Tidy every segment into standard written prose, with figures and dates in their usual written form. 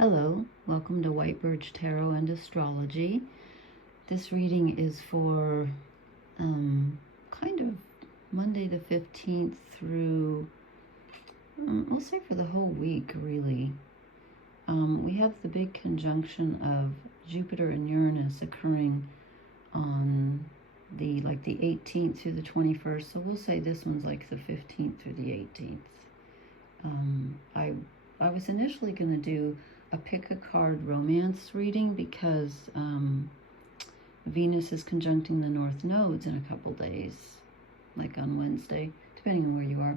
Hello, welcome to White Birch Tarot and Astrology. This reading is for kind of Monday the 15th through, we'll say for the whole week, really. We have the big conjunction of Jupiter and Uranus occurring on the 18th through the 21st. So we'll say this one's like the 15th through the 18th. I was initially going to do a pick a card romance reading because Venus is conjuncting the North nodes in a couple days, like on Wednesday, depending on where you are.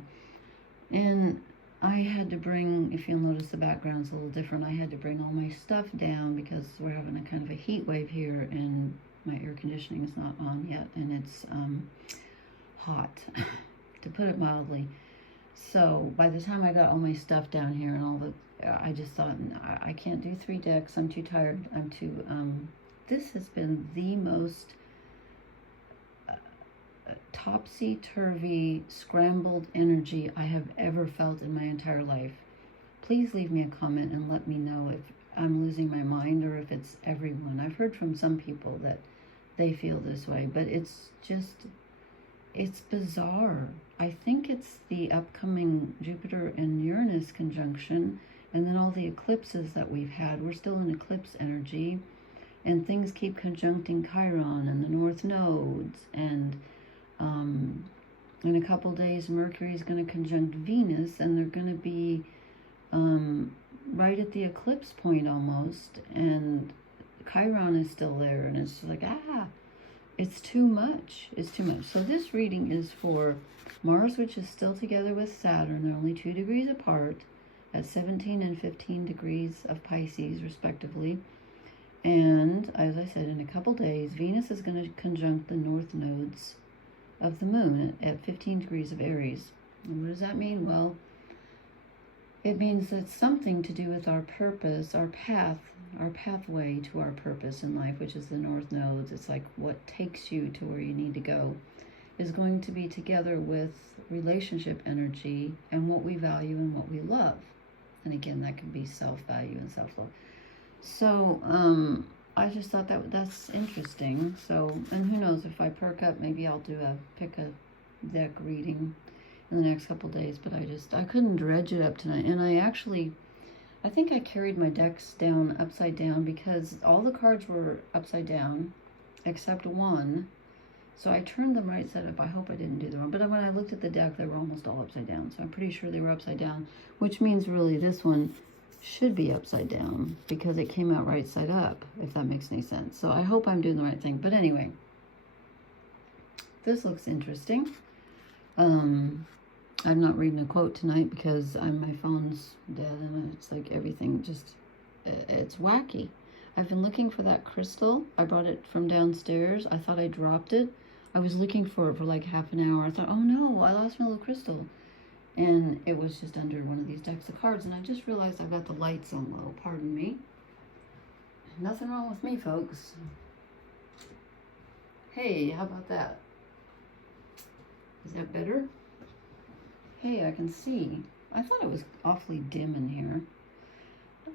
And I had to bring, if you'll notice the background's a little different, I had to bring all my stuff down because we're having a kind of a heat wave here and my air conditioning is not on yet and it's hot, to put it mildly. So by the time I got all my stuff down here and all the, I just thought, I can't do 3 decks. I'm too tired. I'm too, this has been the most topsy-turvy, scrambled energy I have ever felt in my entire life. Please leave me a comment and let me know if I'm losing my mind or if it's everyone. I've heard from some people that they feel this way, but it's just, it's bizarre. I think it's the upcoming Jupiter and Uranus conjunction, and then all the eclipses that we've had. We're still in eclipse energy, and things keep conjuncting Chiron and the North nodes, and in a couple days Mercury is going to conjunct Venus, and they're going to be right at the eclipse point almost, and Chiron is still there, and it's like, it's too much. It's too much. So this reading is for Mars, which is still together with Saturn. They're only 2 degrees apart at 17 and 15 degrees of Pisces, respectively. And, as I said, in a couple days, Venus is going to conjunct the North nodes of the Moon at 15 degrees of Aries. And what does that mean? Well, it means it's something to do with our purpose, our path, our pathway to our purpose in life, which is the North nodes. It's like what takes you to where you need to go is going to be together with relationship energy and what we value and what we love. And again, that can be self-value and self-love. So I just thought that's interesting. So, and who knows, if I perk up, maybe I'll do a pick a deck reading in the next couple days, but I couldn't dredge it up tonight. And I think I carried my decks down upside down because all the cards were upside down except one. So I turned them right side up. I hope I didn't do the wrong. But when I looked at the deck, they were almost all upside down. So I'm pretty sure they were upside down, which means really this one should be upside down because it came out right side up, if that makes any sense. So I hope I'm doing the right thing. But anyway, this looks interesting. I'm not reading a quote tonight because my phone's dead and it's like everything just, it's wacky. I've been looking for that crystal. I brought it from downstairs. I thought I dropped it. I was looking for it for like half an hour. I thought, oh no, I lost my little crystal. And it was just under one of these decks of cards. And I just realized I've got the lights on low. Pardon me. Nothing wrong with me, folks. Hey, how about that? Is that better? Hey, I can see. I thought it was awfully dim in here.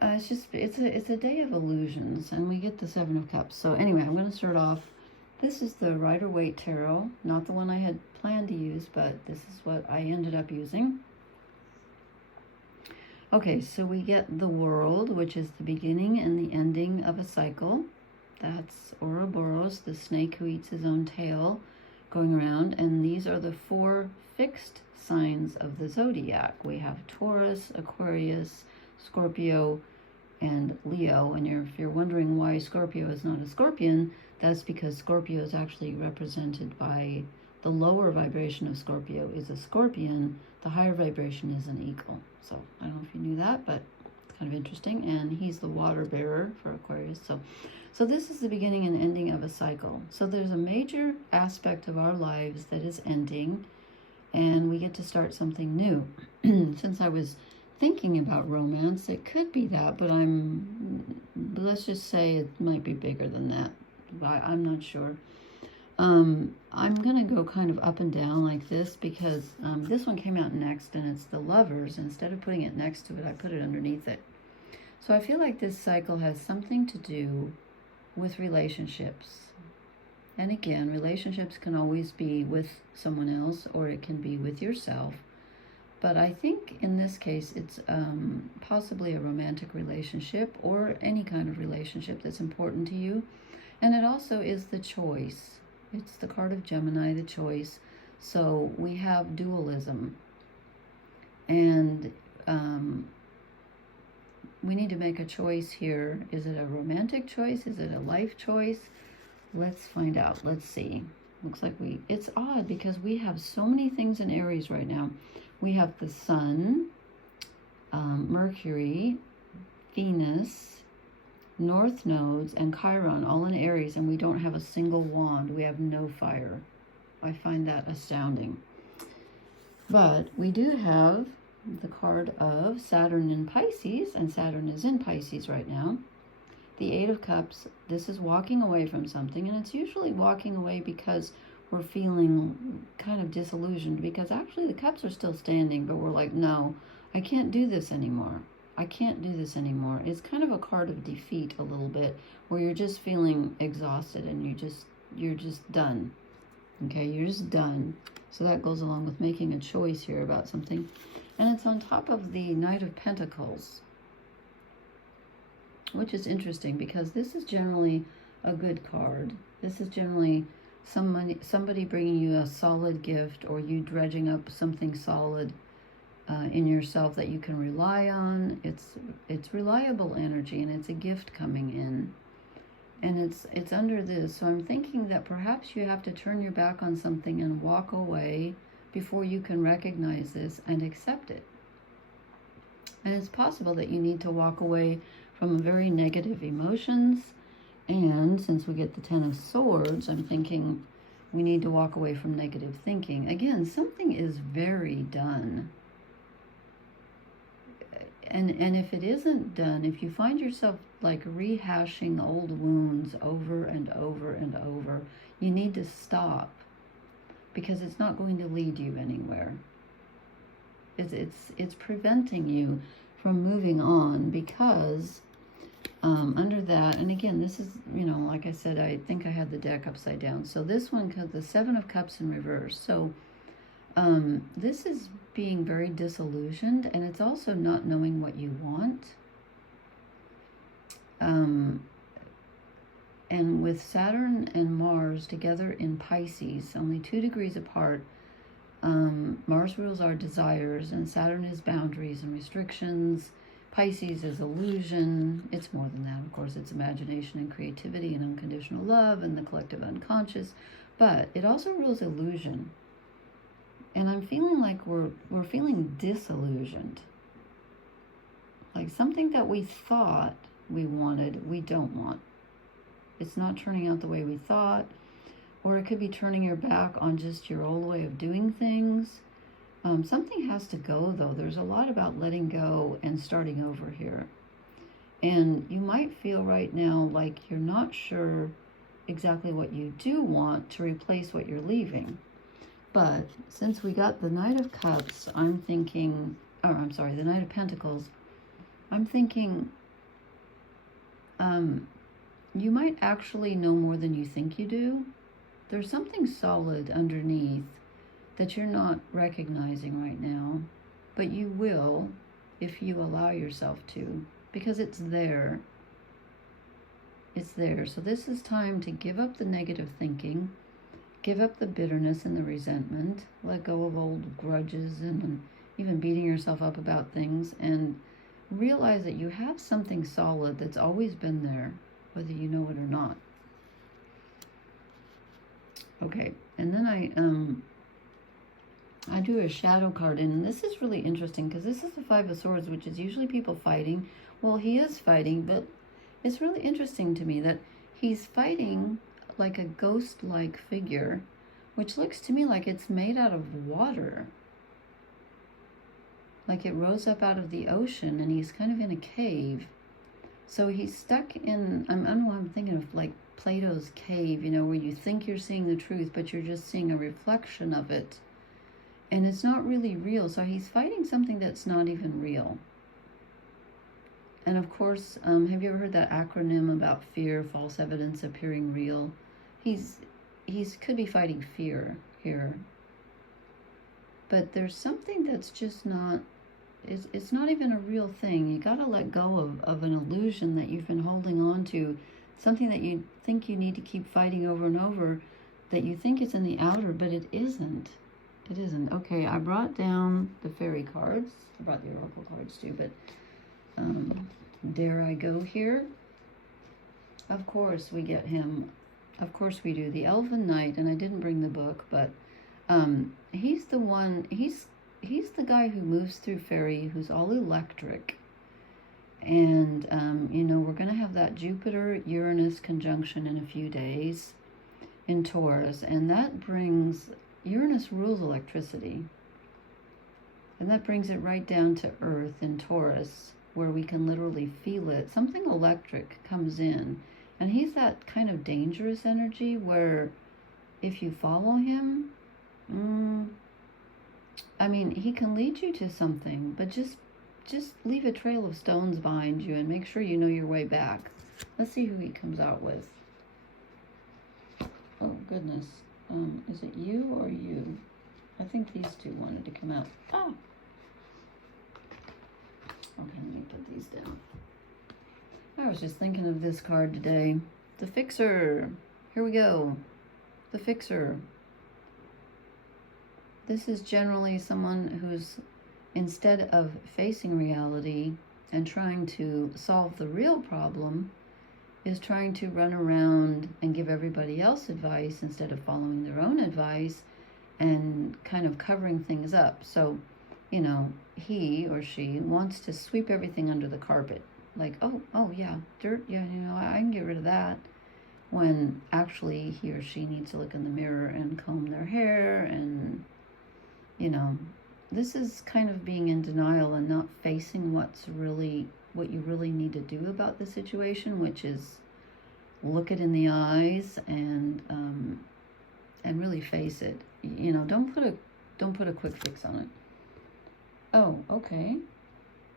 It's a day of illusions, and we get the 7 of Cups. So anyway, I'm going to start off. This is the Rider-Waite Tarot, not the one I had planned to use, but this is what I ended up using. Okay, so we get the World, which is the beginning and the ending of a cycle. That's Ouroboros, the snake who eats his own tail, going around, and these are the 4 fixed signs of the zodiac. We have Taurus, Aquarius, Scorpio, and Leo. And if you're wondering why Scorpio is not a scorpion, that's because Scorpio is actually represented by the lower vibration of Scorpio is a scorpion, the higher vibration is an eagle. So I don't know if you knew that, but it's kind of interesting. And he's the water bearer for Aquarius. So this is the beginning and ending of a cycle. So there's a major aspect of our lives that is ending, and we get to start something new. Since I was thinking about romance, it could be that, but let's just say it might be bigger than that. I'm not sure. I'm gonna go kind of up and down like this because this one came out next, and it's the Lovers. Instead of putting it next to it, I put it underneath it. So I feel like this cycle has something to do with relationships. And again, relationships can always be with someone else, or it can be with yourself. But I think in this case, it's possibly a romantic relationship or any kind of relationship that's important to you. And it also is the choice. It's the card of Gemini, the choice. So we have dualism. And we need to make a choice here. Is it a romantic choice? Is it a life choice? Let's find out. Let's see. Looks like it's odd because we have so many things in Aries right now. We have the Sun, Mercury, Venus, North Nodes, and Chiron all in Aries, and we don't have a single wand. We have no fire. I find that astounding. But we do have the card of Saturn in Pisces, and Saturn is in Pisces right now. The Eight of Cups, this is walking away from something, and it's usually walking away because we're feeling kind of disillusioned, because actually the cups are still standing, but we're like, no, I can't do this anymore. I can't do this anymore. It's kind of a card of defeat a little bit, where you're just feeling exhausted and you're just done. Okay, you're just done. So that goes along with making a choice here about something. And it's on top of the Knight of Pentacles, which is interesting because this is generally a good card. This is generally somebody bringing you a solid gift, or you dredging up something solid in yourself that you can rely on. It's reliable energy, and it's a gift coming in, and it's under this. So I'm thinking that perhaps you have to turn your back on something and walk away before you can recognize this and accept it. And it's possible that you need to walk away from very negative emotions. And since we get the Ten of Swords, I'm thinking we need to walk away from negative thinking. Again, something is very done. And if it isn't done, if you find yourself like rehashing old wounds over and over and over, you need to stop, because it's not going to lead you anywhere. It's preventing you from moving on, because under that, and again, this is, like I said, I think I had the deck upside down. So this one, the Seven of Cups in reverse. So this is being very disillusioned, and it's also not knowing what you want. And with Saturn and Mars together in Pisces, only 2 degrees apart, Mars rules our desires, and Saturn is boundaries and restrictions. Pisces is illusion. It's more than that, of course. It's imagination and creativity and unconditional love and the collective unconscious. But it also rules illusion. And I'm feeling like we're feeling disillusioned. Like something that we thought we wanted, we don't want. It's not turning out the way we thought. Or it could be turning your back on just your old way of doing things. Something has to go, though. There's a lot about letting go and starting over here. And you might feel right now like you're not sure exactly what you do want to replace what you're leaving. But since we got the Knight of Cups, the Knight of Pentacles, I'm thinking you might actually know more than you think you do. There's something solid underneath that you're not recognizing right now, but you will if you allow yourself to, because it's there. It's there. So this is time to give up the negative thinking, give up the bitterness and the resentment, let go of old grudges and even beating yourself up about things, and realize that you have something solid that's always been there, whether you know it or not. Okay, and then I do a shadow card in, and this is really interesting because this is the Five of Swords, which is usually people fighting. Well, he is fighting, but it's really interesting to me that he's fighting like a ghost-like figure, which looks to me like it's made out of water. Like it rose up out of the ocean, and he's kind of in a cave. So he's stuck in, I don't know, I'm thinking of like Plato's cave, where you think you're seeing the truth, but you're just seeing a reflection of it. And it's not really real. So he's fighting something that's not even real. And of course, have you ever heard that acronym about fear, false evidence appearing real? He's could be fighting fear here. But there's something that's just not, it's not even a real thing. You got to let go of an illusion that you've been holding on to, something that you think you need to keep fighting over and over, that you think is in the outer, but it isn't. It isn't. Okay, I brought down the fairy cards. I brought the oracle cards too, but dare I go here? Of course we get him. Of course we do. The Elven Knight, and I didn't bring the book, but he's the one, he's the guy who moves through fairy, who's all electric. And, you know, we're going to have that Jupiter-Uranus conjunction in a few days in Taurus, and that brings, Uranus rules electricity, and that brings it right down to Earth in Taurus, where we can literally feel it. Something electric comes in, and he's that kind of dangerous energy where if you follow him, I mean, he can lead you to something, but just leave a trail of stones behind you and make sure you know your way back. Let's see who he comes out with. Oh, goodness. Is it you or you? I think these two wanted to come out. Oh! Okay, let me put these down. I was just thinking of this card today. The Fixer. Here we go. The Fixer. This is generally someone who's, instead of facing reality and trying to solve the real problem, is trying to run around and give everybody else advice instead of following their own advice and kind of covering things up. So, you know, he or she wants to sweep everything under the carpet. Like, oh yeah, dirt, yeah, you know, I can get rid of that. When actually he or she needs to look in the mirror and comb their hair and, you know, this is kind of being in denial and not facing what you really need to do about the situation, which is look it in the eyes and really face it. You know, don't put a quick fix on it. Oh, okay.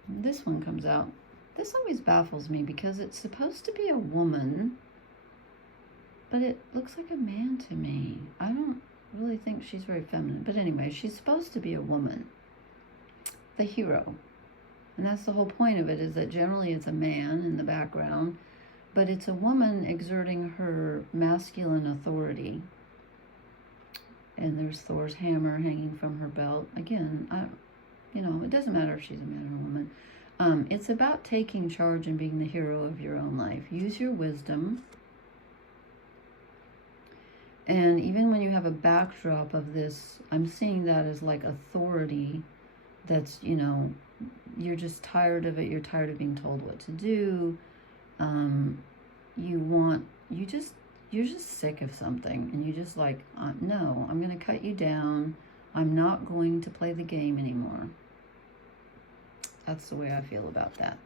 This one comes out. This always baffles me because it's supposed to be a woman, but it looks like a man to me. I don't really think she's very feminine, but anyway, she's supposed to be a woman. The hero. And that's the whole point of it, is that generally it's a man in the background, but it's a woman exerting her masculine authority. And there's Thor's hammer hanging from her belt. Again, you know, it doesn't matter if she's a man or a woman. It's about taking charge and being the hero of your own life. Use your wisdom. And even when you have a backdrop of this, I'm seeing that as like authority that's, you know, you're just tired of it. You're tired of being told what to do. You're just sick of something, and you just like, no, I'm going to cut you down. I'm not going to play the game anymore. That's the way I feel about that.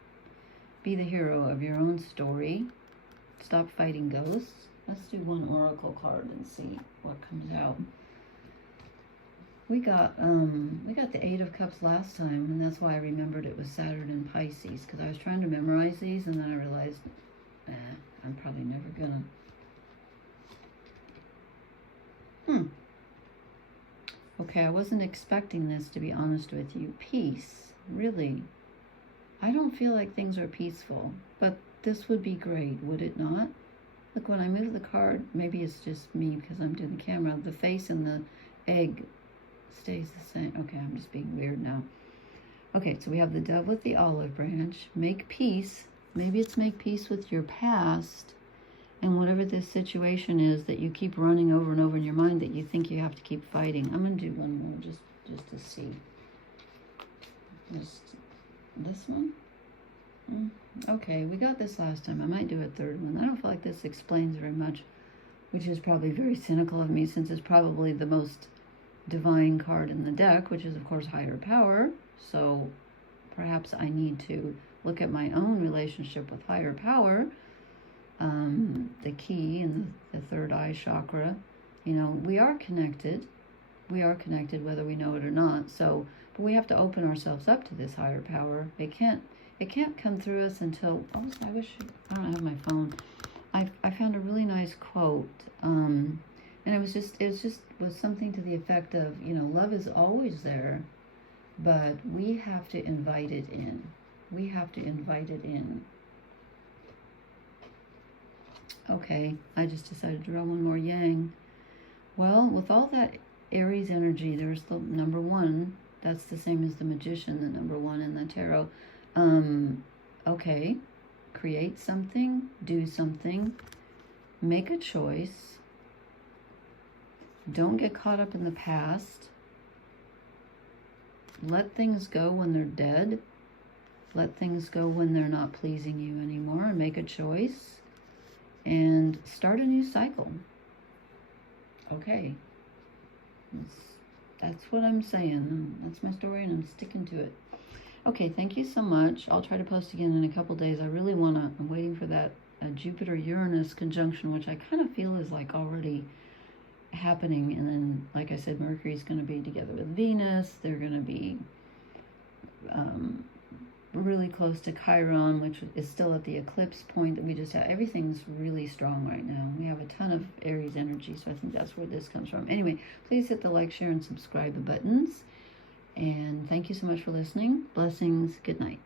Be the hero of your own story. Stop fighting ghosts. Let's do one oracle card and see what comes out. We got the Eight of Cups last time, and that's why I remembered it was Saturn and Pisces, because I was trying to memorize these, and then I realized, I'm probably never gonna. Okay, I wasn't expecting this, to be honest with you. Peace, really. I don't feel like things are peaceful, but this would be great, would it not? Look, when I move the card, maybe it's just me because I'm doing the camera, the face and the egg stays the same. Okay, I'm just being weird now. Okay, so we have the dove with the olive branch. Make peace. Maybe it's make peace with your past and whatever this situation is that you keep running over and over in your mind that you think you have to keep fighting. I'm going to do one more just to see. Just this one? Okay, we got this last time. I might do a third one. I don't feel like this explains very much, which is probably very cynical of me since it's probably the most divine card in the deck, which is, of course, higher power. So perhaps I need to look at my own relationship with higher power, the key and the third eye chakra. You know, we are connected. We are connected whether we know it or not. So, but we have to open ourselves up to this higher power. It it can't come through us until, oh, I wish, I don't have my phone. I found a really nice quote, and it was something to the effect of, you know, love is always there, but we have to invite it in. We have to invite it in. Okay, I just decided to draw one more yang. Well, with all that Aries energy, there's the number one. That's the same as the Magician, the number one in the tarot. Okay, create something, do something, make a choice. Don't get caught up in the past. Let things go when they're dead. Let things go when they're not pleasing you anymore, and make a choice and start a new cycle. Okay. That's what I'm saying. That's my story, and I'm sticking to it. Okay, thank you so much. I'll try to post again in a couple days. I really want to, I'm waiting for that Jupiter-Uranus conjunction, which I kind of feel is like already happening. And then, like I said, Mercury's going to be together with Venus. They're going to be really close to Chiron, which is still at the eclipse point that we just had. Everything's really strong right now. We have a ton of Aries energy, so I think that's where this comes from. Anyway, please hit the like, share, and subscribe buttons. And thank you so much for listening. Blessings. Good night.